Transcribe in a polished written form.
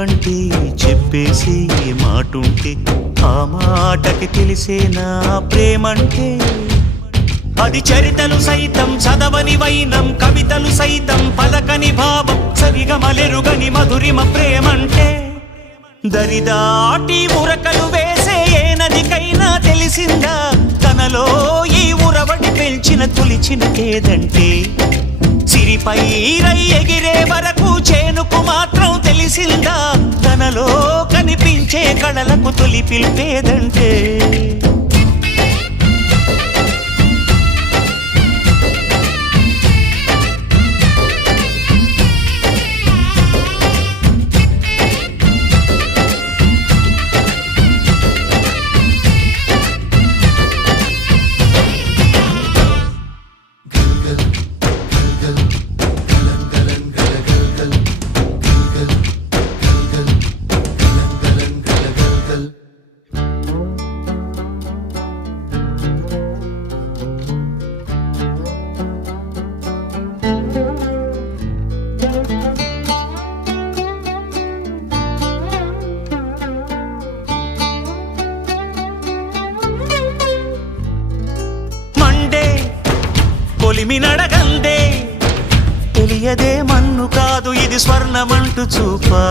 ఏమంటే చెప్పేసి మాటుంటే ఆ మాటకి తెలిసేనా ప్రేమంటే. అది చరితలు సైతం చదవని వైనం, కవితలు సైతం పలకని భావం, సరిగమలెరుగని మధురిమ ప్రేమంటే. దరిదాటి ఉరకలు వేసే ఏ నదికైనా తెలిసిందా తనలో ఈ ఉరవడి పెంచిన తొలిచిన కేదంటే. సిరిపై రై ఎగిరే వరకు చేనుకు మాత్రం తెలిసిందా తనలో కనిపించే కళలకు తొలి పిలిపేదంటే. కొలిమినడగందే తెలియదే మన్ను కాదు ఇది స్వర్ణమంటూ చూపా.